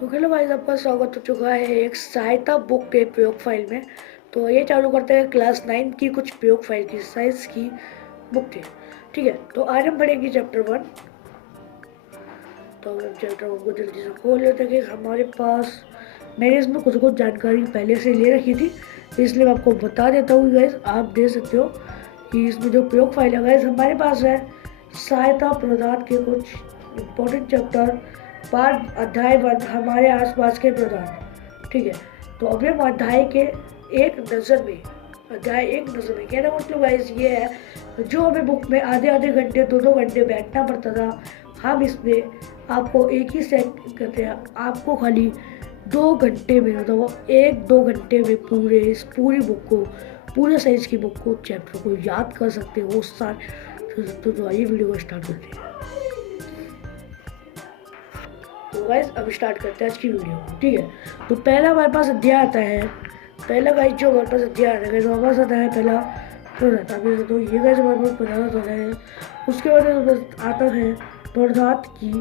तो hello guys, आपका स्वागत हो चुका है एक सहायता बुक के प्रयोग फाइल में। तो ये चालू करते हैं क्लास 9 की कुछ प्रयोग फाइल की साइंस की बुक थी। ठीक है, तो आज हम पढ़ेंगे चैप्टर 1। तो हम चैप्टर 1 को जल्दी से खोल लेते हैं कि हमारे पास मैंने इसमें कुछ कुछ जानकारी पहले से ले रखी थी, तो इसलिए मैं आपको बता देता हूँ गाइस। आप देख सकते हो कि इसमें जो प्रयोग फाइल है गाइस हमारे पास है सहायता प्रदान के कुछ इम्पोर्टेंट चैप्टर पाठ अध्याय हमारे आसपास के पदार्थ। ठीक है, तो अभी हम अध्याय के एक नज़र में कहना मतलब गाइस ये है, जो हमें बुक में आधे आधे घंटे 2-2 घंटे बैठना पड़ता था, हम इसमें आपको एक ही सेट करते हैं। आपको खाली 2 घंटे में, मतलब 1-2 घंटे में पूरी बुक को, पूरे साइंस की बुक को, चैप्टर को याद कर सकते हो उस साल। तो आइए वीडियो को स्टार्ट करते हैं। तो गाइस अब स्टार्ट करते हैं आज की वीडियो। ठीक है, तो पहला हमारे पास अध्याय आता है। पहला गाइस जो हमारे पास अध्याय आता है, हमारे पास आता है पहला पदार्थ। तो ये गाइस हमारे पास पदार्थ आता है। उसके बाद आता है पदार्थ की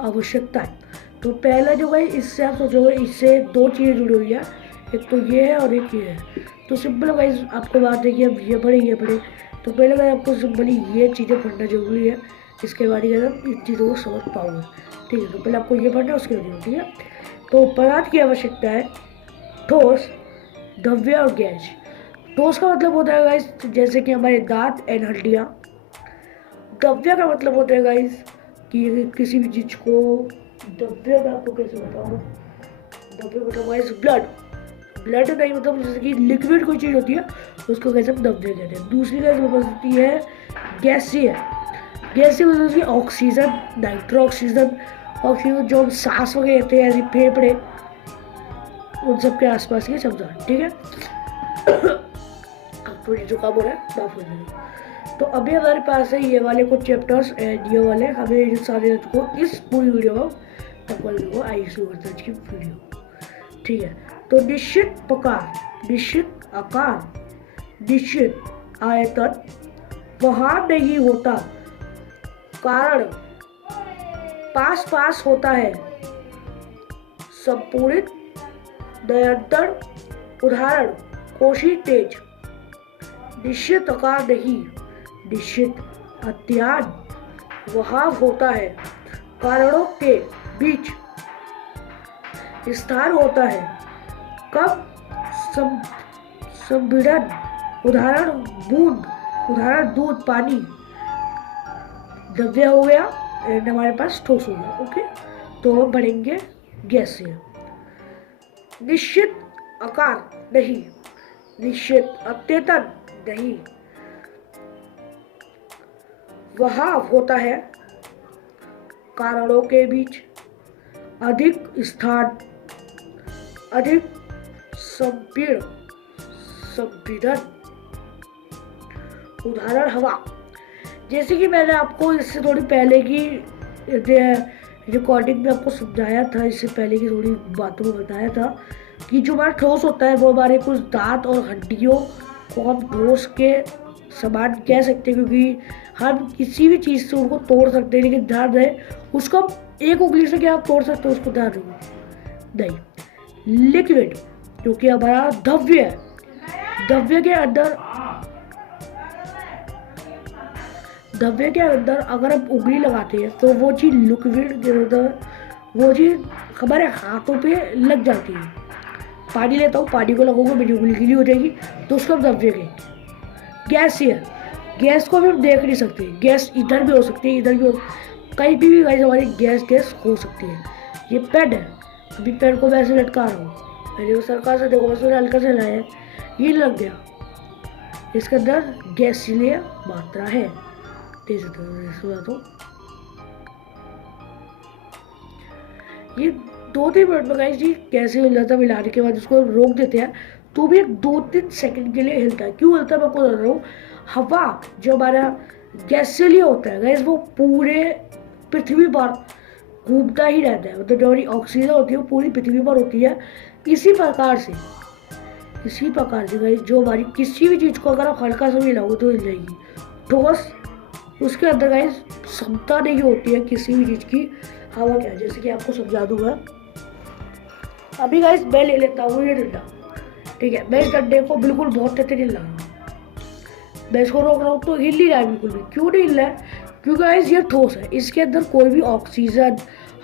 आवश्यकताएं। तो पहला जो गाइस, इससे आप सोचोगे इससे 2 चीज़ें जुड़ी हुई है, एक तो ये है और एक ये है। तो सिंपल गाइस आपको बात है कि अब ये पढ़े। तो पहले गाइस आपको सिंपली ये चीज़ें पढ़ना जरूरी है, इसके बारे में आप इन चीज़ों को समझ पाओगे। ठीक है, तो पहले आपको ये पढ़ना है, उसके बाद। ठीक है, तो पदार्थ की आवश्यकता है ठोस, द्रव्य और गैस। ठोस का मतलब होता है गाइस जैसे कि हमारे दांत एंड हड्डियाँ। द्रव्य का मतलब होता है गाइस कि किसी भी चीज को, द्रव्य में आपको कैसे बताऊँ, द्रव्य मतलब गाइस ब्लड नहीं, मतलब जैसे कि लिक्विड कोई चीज़ होती है उसको कैसे हम द्रव्य कहते हैं। दूसरी गैस होती है गैसीय। गैसीय मतलब कि ऑक्सीजन, नाइट्रो ऑक्सीजन जो हम सांस वगैरह लेते हैं, फेफड़े, उन सब के आसपास के शब्द। ठीक है, अब थोड़ी जुकाम हो रहा है, माफ कर दीजिए। तो अभी हमारे पास है ये वाले कुछ चैप्टर्स एंड ये वाले हमें इन सारे को इस पूरी वीडियो को को आई शुरू करते हैं की वीडियो। ठीक है, तो निश्चित प्रकार, निश्चित आकार, निश्चित आयतन वहाँ नहीं होता, कारण पास होता है, संपूर्णित निरंतर, उदाहरण कोशी तेज। निश्चित आकार नहीं, निश्चित अत्यंत वहां होता है, कारणों के बीच स्थान होता है, कब संपीड़न, उदाहरण बूंद, उदाहरण दूध पानी। द्रव्य हो गया एंड हमारे पास ठोस हो गया। ओके, तो हम पढ़ेंगे गैस से। निश्चित आकार नहीं, निश्चित अत्यतन नहीं, वहां होता है, कारणों के बीच अधिक स्थान, अधिक संपीड़न, उदाहरण हवा। जैसे कि मैंने आपको इससे थोड़ी पहले की रिकॉर्डिंग में आपको समझाया था, इससे पहले की थोड़ी बातों में बताया था कि जो हमारा ठोस होता है वो हमारे कुछ दांत और हड्डियों को हम ठोस के समान कह सकते हैं, क्योंकि हम किसी भी चीज़ से उनको तोड़ सकते हैं, लेकिन ध्यान रहे उसको हम एक उंगली से क्या आप तोड़ सकते हो, उसको ध्यान रखो नहीं। लिक्विड क्योंकि हमारा द्रव्य है, द्रव्य के अंदर अगर हम उंगली लगाते हैं तो वो चीज़ लिक्विड के अंदर, वो चीज़ हमारे हाथों पे लग जाती है। पानी लेता हूँ, पानी को लगाऊंगा, मेरी उंगली गीली हो जाएगी, तो उसको हम द्रव्य कहेंगे। गैस है, गैस को भी हम देख नहीं सकते, गैस इधर भी हो सकती है, इधर भी हो, कहीं भी गाइस हमारी गैस हो सकती है। ये पेन है, अभी पेन को वैसे लटका रहा हूँ, मैंने वो सरकार से देखो, बस मैंने हल्का से लाया, ये लग गया, इसके अंदर गैसीय मात्रा है। तो ये 2-3 मिनट में गाइस जी कैसे हिल जाता है, मिलाने के बाद उसको रोक देते हैं तो भी 2-3 सेकंड के लिए हिलता है। क्यों हिलता है मैं आपको बता रहा हूँ। हवा जो हमारा गैसीय होता है गाइस, वो पूरे पृथ्वी पर घूमता ही रहता है, मतलब जो हमारी ऑक्सीजन होती है वो पूरी पृथ्वी पर होती है। इसी प्रकार से गाइस जो हमारी किसी भी चीज़ को अगर आप हल्का सा भी हिलाओगे तो हिल जाएगी। ठोस, उसके अंदर गाइस क्षमता नहीं होती है किसी भी चीज़ की हवा क्या, जैसे कि आपको समझा दूंगा। अभी गाइस मैं ले लेता हूँ ये डंडा, ठीक है। मैं इस डंडे को बिल्कुल बहुत तेज नहीं ला रहा हूँ, मैं इसको रोक रहा हूँ तो हिल नहीं रहा है बिल्कुल भी। क्यों नहीं हिल रहा है? क्योंकि गाइस ये ठोस है, इसके अंदर कोई भी ऑक्सीजन,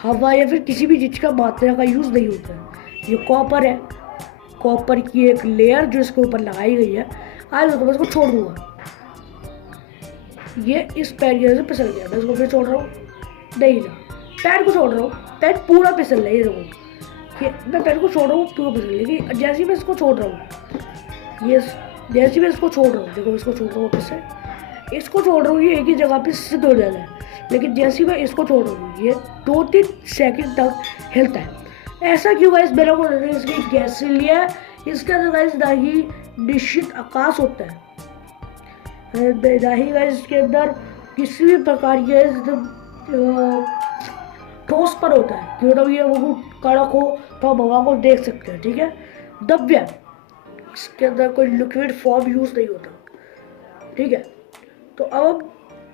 हवा या फिर किसी भी चीज़ का मात्रा का यूज़ नहीं होता है। ये कॉपर है, कॉपर की एक लेयर जो इसके ऊपर लगाई गई है। आज मैं इसको छोड़ दूंगा, ये इस पैर की वजह से फिसल गया। मैं इसको फिर छोड़ रहा हूँ, नहीं ना, पैर को छोड़ रहा हूँ, पैर पूरा फिसल रहा है। ये देखो, मैं पैर को छोड़ रहा हूँ पूरा फिसल, लेकिन जैसे ही मैं इसको छोड़ रहा हूँ, ये जैसे ही मैं इसको छोड़ रहा हूँ, देखो इसको छोड़ रहा हूँ वापस से, इसको छोड़ रहा हूँ, ये एक ही जगह पे सिद्ध हो जाता है। लेकिन जैसे ही मैं इसको छोड़ रहा हूँ, ये 2-3 सेकंड तक हिलता है। ऐसा क्यों गाइस? मेरा को इसकी गैसीलिया, इसके अंदर गाइस दाही निश्चित आकाश होता है। दाही गाइस इसके अंदर किसी भी प्रकार के ठोस पर होता है कि मतलब ये वो कड़क हो तो हम हवा को देख सकते हैं, ठीक है। द्रव्य, इसके अंदर कोई लिक्विड फॉर्म यूज नहीं होता, ठीक है। तो अब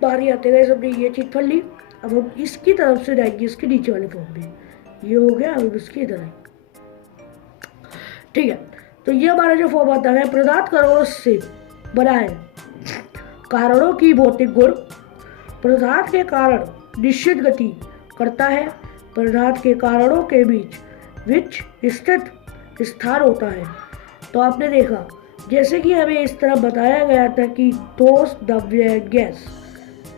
बारी आते गए, सबने ये चीज़ पढ़ ली। अब हम इसकी तरफ से जाएंगे, इसके नीचे वाले फॉर्म में। ये हो गया, अब इसकी इधर है, ठीक है। तो ये हमारा जो फॉर्म आता है, पदार्थ कारणों से बना है। कारणों की भौतिक गुण, पदार्थ के कारण निश्चित गति करता है। पदार्थ के कारणों के बीच स्थित स्थान होता है। तो आपने देखा, जैसे कि हमें इस तरह बताया गया था कि ठोस, द्रव्य, गैस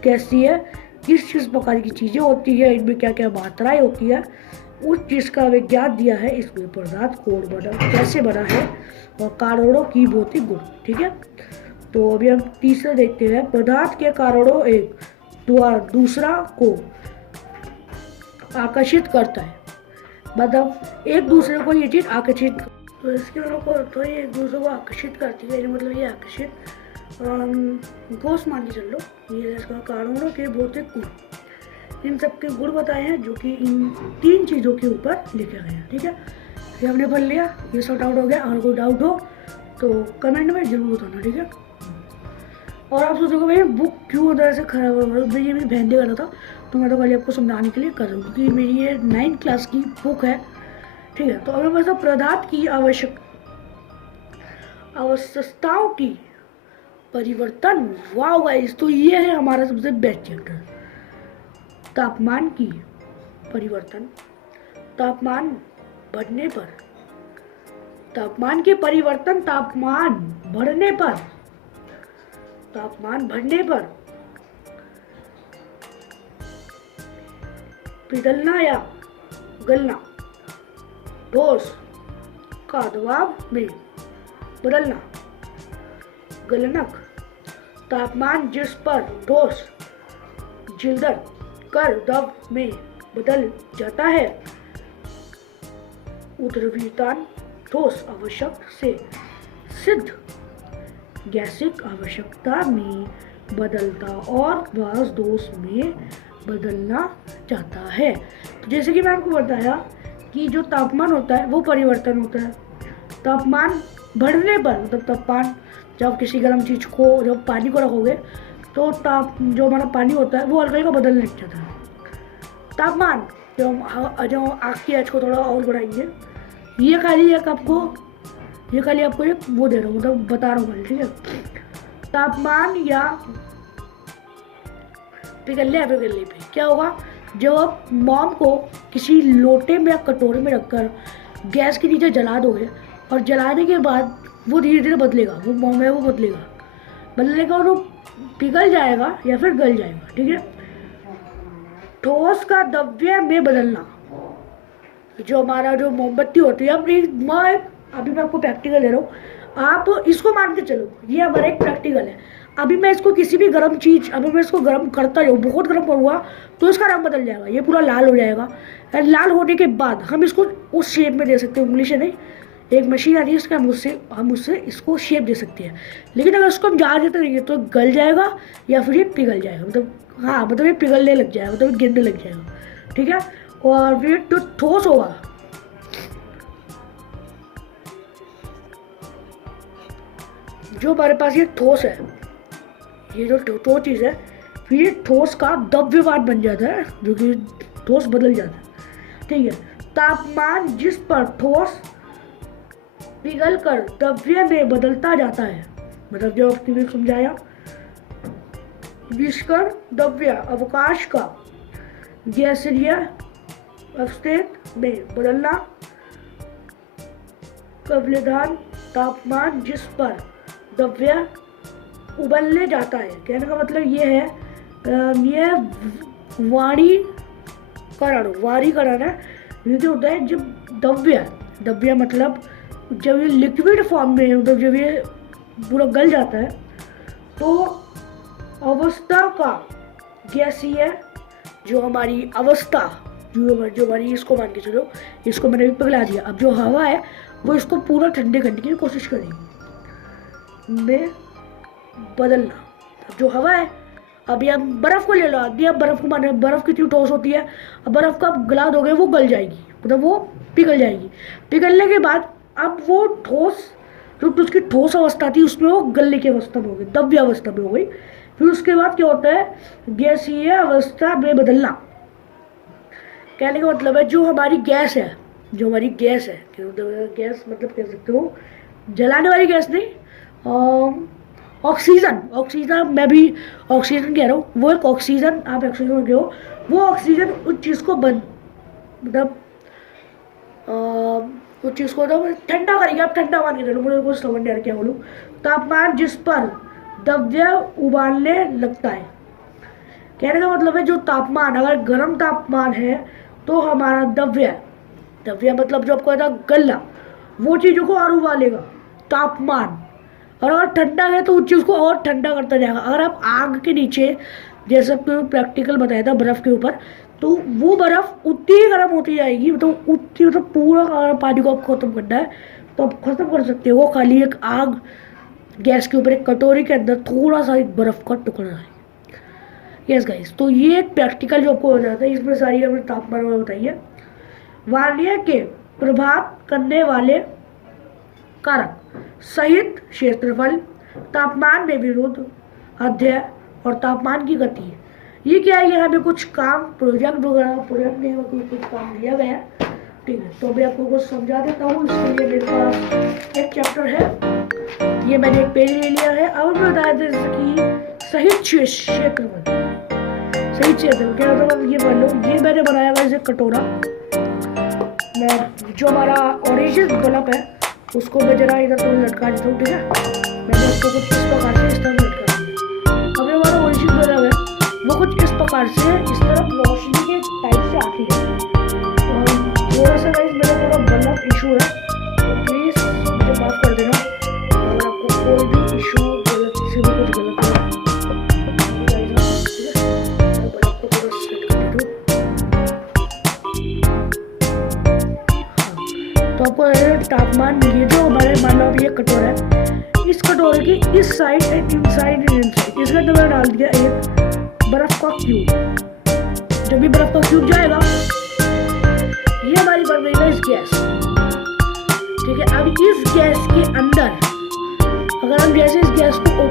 कैसी है, किस किस प्रकार की चीज़ें होती है, इनमें क्या क्या मात्राएं होती है, उस चीज़ का हमें ज्ञान दिया है। इसमें पदार्थ कौन बना, कैसे बना है, और कारणों की भौतिक गुण, ठीक है। तो अभी हम तीसरा देखते हैं, पदार्थ के कारणों एक द्वारा दूसरा को आकर्षित करता है। मतलब एक दूसरे को ये चीज़ आकर्षित, तो इसके तो ये एक दूसरे को आकर्षित करती है, मतलब ये आकर्षित गोश मान के चल लो। ये इसका कारणों के भौतिक गुण, इन सब के गुण बताए हैं जो कि इन 3 चीज़ों के ऊपर लिखे गए हैं, ठीक है। ये हमने पढ़ लिया, ये सॉर्ट आउट हो गया। अगर कोई डाउट हो तो कमेंट में जरूर बताना, ठीक है। और आप सोचोगे भाई बुक क्यों उधर से खराब हो रहा है, ये मेरी बहन ने करा था, तो मैं तो कल आपको समझाने के लिए कर रहा हूँ, क्योंकि मेरी ये 9th क्लास की बुक है, ठीक है। तो अगर मतलब पदार्थ की आवश्यकताओं की परिवर्तन, वाह गाइस, तो ये है हमारा सबसे बेस्ट चैप्टर। तापमान की परिवर्तन, तापमान बढ़ने पर, तापमान के परिवर्तन, तापमान बढ़ने पर, तापमान बढ़ने पर पिघलना या गलना, ठोस का दबाव में बदलना, गलनक, तापमान जिस पर ठोस जिल्दर कर द्रव में बदल जाता है, उद्रवीतान, ठोस आवश्यक से सिद्ध गैसिक आवश्यकता में बदलता और वास दोष में बदलना चाहता है। तो जैसे कि मैं आपको बताया कि जो तापमान होता है वो परिवर्तन होता है। तापमान बढ़ने पर, मतलब तापमान जब किसी गर्म चीज़ को, जब पानी को रखोगे तो जो हमारा पानी होता है वो हल्का हल्का बदलने लग जाता है। तापमान जो आग की आँच को थोड़ा और बढ़ाएंगे, ये खाली आपको एक वो दे रहा हूँ, मतलब बता रहा हूँ, ठीक है। तापमान या पिघलने पे क्या होगा, जब आप मोम को किसी लोटे में या कटोरे में रखकर गैस के नीचे जला दोगे, और जलाने के बाद वो धीरे धीरे बदलेगा, वो मोम है वो बदलेगा और वो पिघल जाएगा या फिर गल जाएगा, ठीक है। ठोस का द्रव्य में बदलना, जो हमारा जो मोमबत्ती होती है, अभी मैं आपको प्रैक्टिकल दे रहा हूँ, आप इसको मान के चलो, ये हमारा एक प्रैक्टिकल है। अभी मैं इसको किसी भी गर्म चीज़, अभी मैं इसको गर्म करता जाऊँ, बहुत गर्म करूँगा तो इसका रंग बदल जाएगा, ये पूरा लाल हो जाएगा। लाल होने के बाद हम इसको उस शेप में दे सकते हैं, उंगली से नहीं, एक मशीन आती है उसका, हम उससे इसको शेप दे सकते हैं। लेकिन अगर उसको हम ज़्यादा देते रहेंगे तो गल जाएगा या फिर ये पिघल जाएगा, मतलब ये पिघलने लग जाएगा, मतलब गिरने लग जाएगा, ठीक है। और फिर तो ठोस होगा, जो हमारे पास ये ठोस है, ये जो ठोस चीज़ है, फिर ये ठोस का द्रव्यमान बन जाता है, जो कि ठोस बदल जाता है, ठीक है। तापमान जिस पर ठोस पिघलकर द्रव्य में बदलता जाता है, मतलब जो आपने समझाया, जिसकर द्रव्य अवकाश का गैसीय अवस्था में बदलना, व्यवधान तापमान जिस पर द्रव्य उबलने जाता है। कहने का मतलब ये है, ये वारीकरण है। ये होता है जब द्रव्य मतलब जब ये लिक्विड फॉर्म में, मतलब जब ये पूरा गल जाता है तो अवस्था का गैसीय, जो हमारी अवस्था, जो हमारी, इसको मान के चलो, इसको मैंने भी पिघला दिया। अब जो हवा है वो इसको पूरा ठंडे करने की कोशिश करेगी में बदलना। अब जो हवा है, अभी आप बर्फ़ को ले लो, अभी आप बर्फ़ को माने, बर्फ़ कितनी ठोस होती है, अब बर्फ़ का गला दोगे वो गल जाएगी, मतलब वो पिघल जाएगी। पिघलने के बाद अब वो ठोस, जो उसकी ठोस अवस्था थी उसमें वो गलने की अवस्था में हो गई, द्रव्य अवस्था में हो गई। फिर उसके बाद क्या होता है, गैसीय अवस्था में बदलना। कहने का मतलब है जो हमारी गैस है, गैस मतलब कह सकते हो जलाने वाली गैस नहीं, ऑक्सीजन, मैं भी ऑक्सीजन कह रहा हूँ, वो एक ऑक्सीजन, आप ऑक्सीजन कह हो, वो ऑक्सीजन उस चीज़ को मतलब उस चीज़ को ठंडा करेगी। आप ठंडा मान के चलो, मुझे कुछ समझ नहीं आ रहा क्या बोलूँ। तापमान जिस पर द्रव्य उबालने लगता है। कहने का मतलब है जो तापमान, अगर गर्म तापमान है तो हमारा द्रव्य मतलब जो आपको गलना, वो चीज़ों को और उबालेगा तापमान, और अगर ठंडा है तो उस चीज़ को और ठंडा करता जाएगा। अगर आप आग के नीचे, जैसे प्रैक्टिकल बताया था बर्फ़ के ऊपर, तो वो बर्फ़ उतनी ही गर्म होती जाएगी, मतलब उतनी, मतलब पूरा पानी को आपको ख़त्म करना है तो आप ख़त्म कर सकते हो। खाली एक आग, गैस के ऊपर एक कटोरी के अंदर थोड़ा सा एक बर्फ़ का टुकड़ा है। यस गाइस, तो ये एक प्रैक्टिकल जो आपको हो जाता है, इसमें सारी हमें तापमान में बताइए। वायु के प्रभाव करने वाले कारक सहित क्षेत्रफल, तापमान में विरोध, अध्यय और तापमान की गति। ये क्या है, ये हमें कुछ काम प्रोजेक्ट नहीं हो, कुछ काम दिया गया है, ठीक है। तो मैं आपको कुछ समझा देता हूँ। इसके लिए मेरे पास एक चैप्टर है, ये मैंने एक पेज ले लिया है। अब मैं बता दें कि सहित क्षेत्रफल, सही क्षेत्रफल क्या मतलब, ये मान लो ये मैंने बनाया हुआ है कटोरा, मैं जो हमारा ओरिजिनल बल्ब है उसको मैं जरा इधर तो लटका देता हूँ, ठीक है। मैंने उसको कुछ इस प्रकार से इस तरह लटका दिया। अब हमारा ओरिजिनल बल्ब है वो कुछ इस प्रकार से इस तरफ रोशनी के टाइप से आती है। थोड़ा सा गाइस मेरा थोड़ा बल्ब इशू है, तो प्लीज़ मुझे माफ़ कर देना अगर आपको कोई भी इशू गलत से भी कुछ गलत है। तो आपको तापमान, ये जो हमारे मान लो अभी ये कटोरा है, इस कटोरे की इस साइड एंड इनसाइड, इसके अंदर मैंने डाल दिया एक बर्फ का क्यूब। जब भी बर्फ का क्यूब जाएगा, ये हमारी बन गई है इस गैस, ठीक है। अब इस गैस के अंदर अगर हम जैसे इस गैस को